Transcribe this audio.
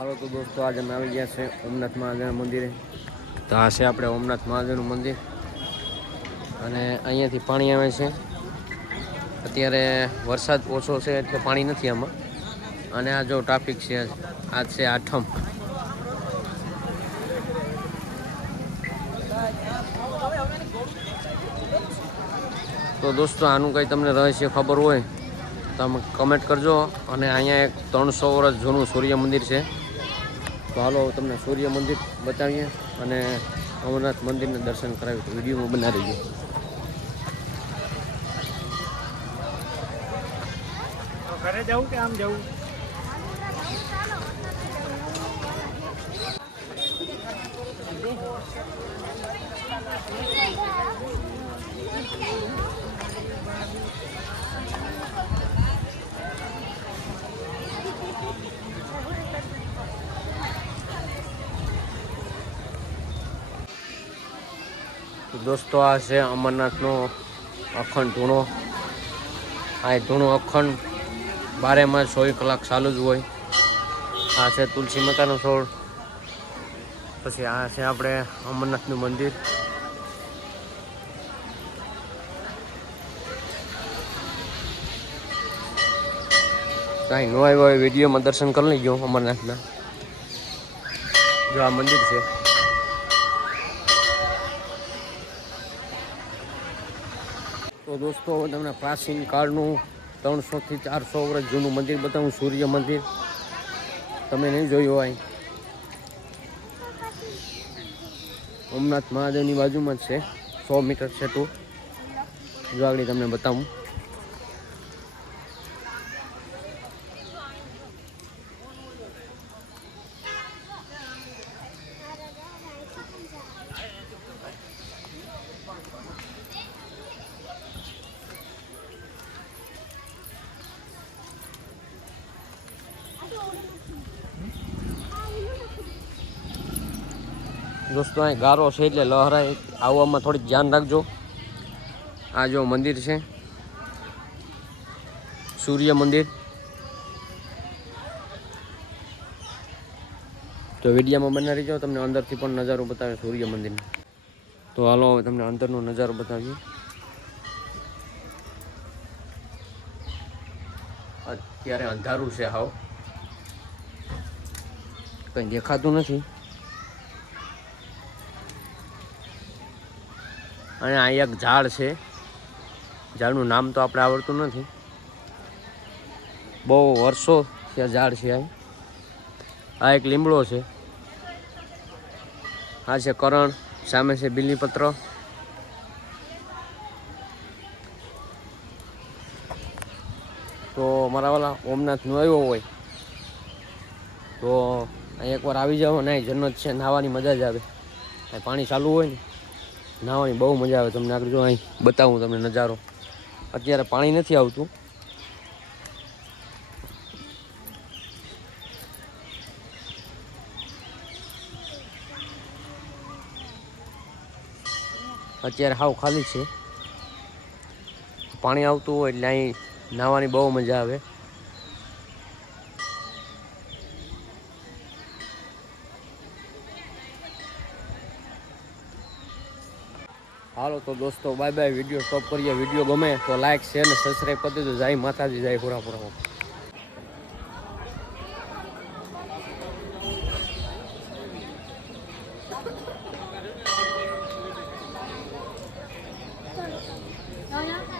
હાલો તો દોસ્તો, આજે અમે આવી ગયા છે ઓમનાથ મહાદેવના મંદિરે. તો આ છે આપણે ઓમનાથ મહાદેવનું મંદિર. અને અહીંયાથી પાણી આવે છે. અત્યારે વરસાદ ઓછો છે એટલે પાણી નથી આમાં. અને આ જો ટ્રાફિક છે આજ છે આઠમ. તો દોસ્તો, આનું કંઈ તમને રહસ્ય ખબર હોય તમે કમેન્ટ કરજો. અને અહીંયા એક ત્રણસો વર્ષ જૂનું સૂર્ય મંદિર છે. તો હાલો તમને સૂર્ય મંદિર બતાવીએ અને અમરનાથ મંદિરને દર્શન કરાવી તો વિડીયોમાં બનાવી દઈએ ઘરે જવું કે આમ જવું? દોસ્તો, આ છે અમરનાથનો અખંડ ધૂણો. આ ધૂણો અખંડ બારે માસ ચોવીસ કલાક ચાલુ જ હોય. આ છે તુલસી માતાનો છોડ. પછી આ છે આપણે અમરનાથનું મંદિર. કાંઈ ન હોય, વિડીયોમાં દર્શન કરી લેજો અમરનાથના. જો આ મંદિર છે. તો દોસ્તો, હવે તમને પ્રાચીન કાળનું ત્રણસોથી ચારસો વર્ષ જૂનું મંદિર બતાવું, સૂર્ય મંદિર. તમે નહીં જોયું હોય. સોમનાથ મહાદેવની બાજુમાં જ છે, સો મીટર છેટું જો આગળ તમને બતાવું. દોસ્તો, અહીં ગારો છે એટલે લહરાય. આવવામાં થોડીક ધ્યાન રાખજો. આ જો મંદિર છે. સૂર્ય મંદિર. તો વિડીયામાં બનાવી જાઓ, તમને અંદરથી પણ નજારો બતાવે સૂર્ય મંદિરનો. તો હાલો, હવે તમને અંદરનો નજારો બતાવીએ. અત્યારે અંધારું છે હાવ. કંઈ દેખાતું નથી અને આ એક ઝાડ છે ઝાડનું નામ તો આપણે આવડતું નથી બહુ વર્ષો ત્યાં ઝાડ છે આ એક લીમડો છે આ છે કરણ સામે છે બિલીપત્ર તો મારા વાલા ઓમનાથનું આવ્યો હોય તો અહીં એકવાર આવી જાઓ ને જન્નત છે નાહવાની મજા જ આવે. અહીં પાણી ચાલુ હોય ને નાહવાની બહુ મજા આવે. તમને આગળ જો અહીં બતાવું તમને નજારો. અત્યારે પાણી નથી આવતું. અત્યારે હાવ ખાલી છે. પાણી આવતું હોય એટલે અહીં નાહવાની બહુ મજા આવે. હાલો તો દોસ્તો બાય બાય વીડિયો સ્ટોપ કરીએ. વીડિયો ગમે તો લાઈક શેર ને સબસ્ક્રાઈબ કરી દેજો. જય માતાજી જય પૂરા Oh,